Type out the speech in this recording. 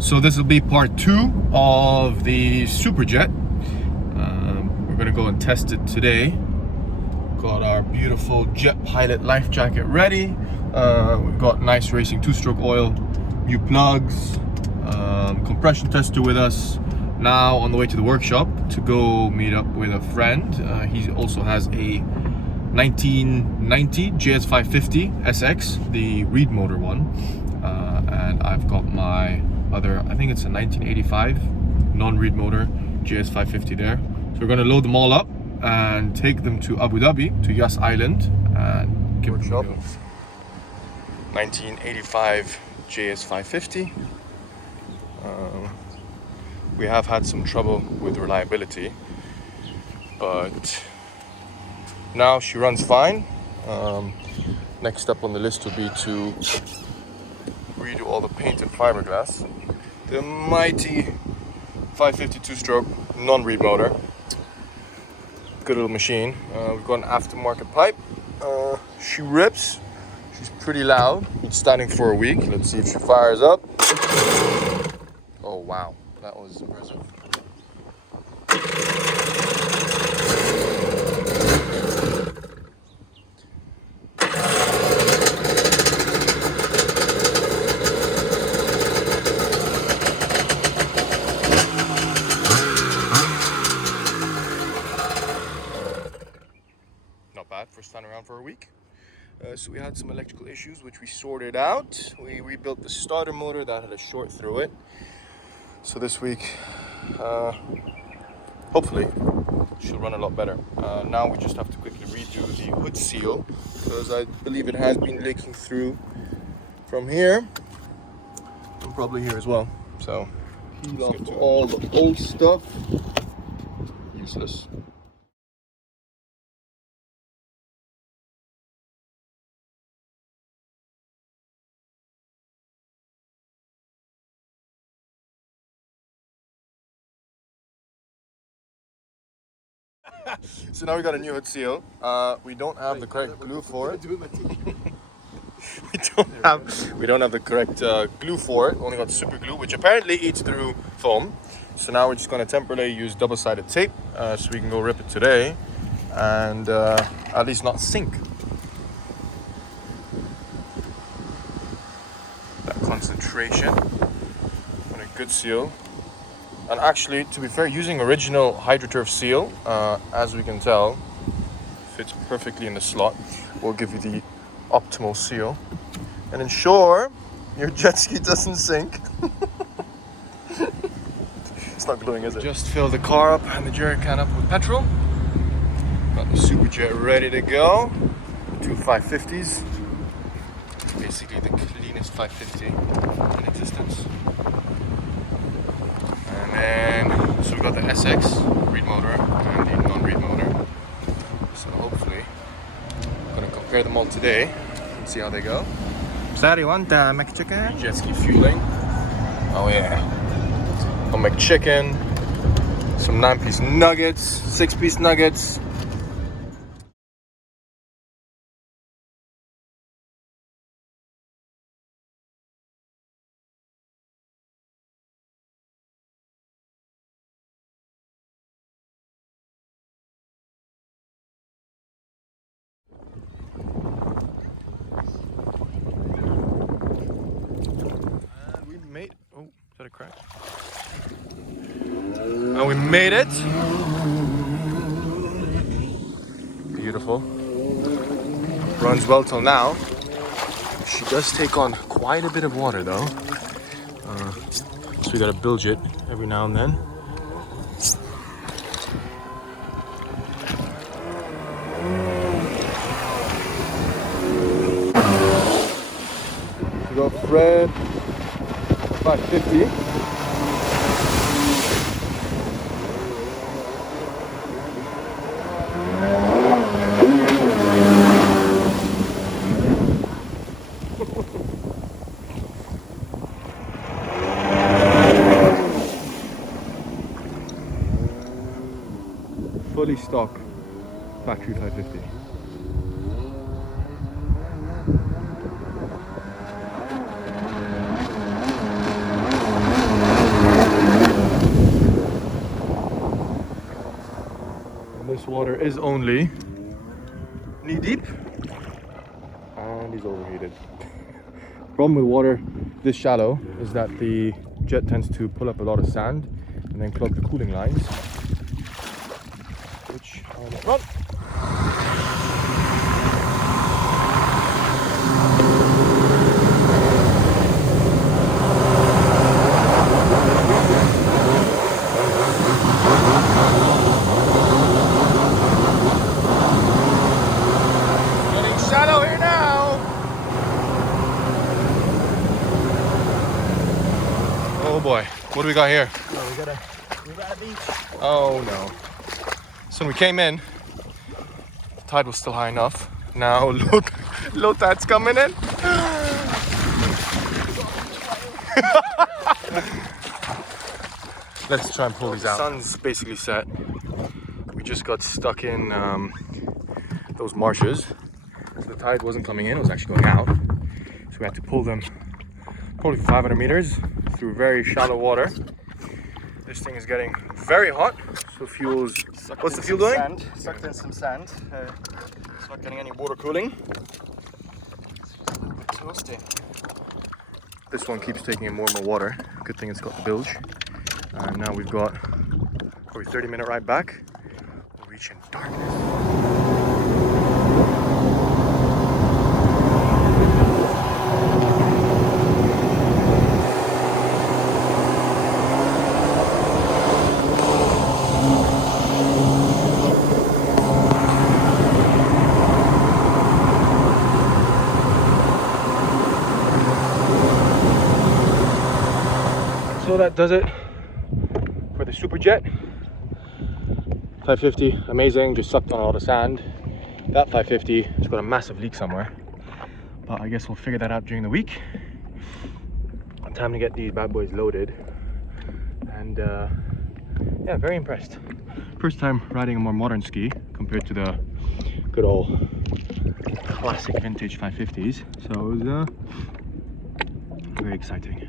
So this will be part 2 of the Superjet. We're gonna go and test it today. Got our beautiful Jet Pilot life jacket ready. We've got nice racing 2-stroke oil, new plugs, compression tester with us. Now on the way to the workshop to go meet up with a friend. He also has a 1990 JS550 SX, the reed motor one, and I've got my other, I think it's a 1985 non-reed motor JS550 there. So we're going to load them all up and take them to Abu Dhabi, to Yas Island, and give them a go. 1985 JS550. We have had some trouble with reliability, but now she runs fine. Next step on the list will be to redo all the paint and fiberglass. The mighty 552 stroke non-reed motor. Good little machine. We've got an aftermarket pipe. She rips. She's pretty loud. Been standing for a week. Let's see if she fires up. Oh wow, that was impressive. Not bad for standing around for a week. So we had some electrical issues which we sorted out. We rebuilt the starter motor that had a short through it. So this week, hopefully, she'll run a lot better. Now we just have to quickly redo the hood seal, because I believe it has been leaking through from here and probably here as well. So peel off all the old stuff. Useless. So now we got a new hood seal. We don't have the correct glue for it. we don't have the correct glue for it. We only got super glue, which apparently eats through foam. So now we're just going to temporarily use double-sided tape, so we can go rip it today and at least not sink. That concentration on a good seal. And actually, to be fair, using original HydroTurf seal, as we can tell, fits perfectly in the slot. Will give you the optimal seal and ensure your jet ski doesn't sink. It's not gluing, is it? Just fill the car up and the jerry can up with petrol. Got the Superjet ready to go. 2 550s. Basically the cleanest 550 in existence. And so we've got the SX reed motor and the non-reed motor. So hopefully, I'm gonna compare them all today and see how they go. So you want McChicken? Jet ski fueling. Oh yeah. A McChicken, some 9-piece nuggets, 6-piece nuggets. Oh, is that a crack? And we made it. Beautiful. Runs well till now. She does take on quite a bit of water though. So we gotta bilge it every now and then. We got Fred. 550. Fully stock factory 550. This water is only knee deep and he's overheated. Problem with water this shallow is that the jet tends to pull up a lot of sand and then clog the cooling lines, which are not run. Shallow here now. Oh boy, what do we got here? Oh, we got a beach. Oh no. So when we came in, the tide was still high enough. Now low tide's coming in. Let's try and pull these out. The sun's basically set. We just got stuck in those marshes. So the tide wasn't coming in, it was actually going out. So we had to pull them probably 500 meters through very shallow water. This thing is getting very hot, so fuel's... What's the fuel doing? Sand. Sucked in some sand. It's not getting any water cooling. It's a little bit toasty. This one keeps taking in more and more water. Good thing it's got the bilge. And now we've got probably 30-minute ride back. We'll reach in darkness. So that does it for the Superjet. 550, amazing, just sucked on a lot of sand. That 550 has got a massive leak somewhere, but I guess we'll figure that out during the week. Time to get these bad boys loaded, and yeah, very impressed. First time riding a more modern ski compared to the good old classic vintage 550s, so it was very exciting.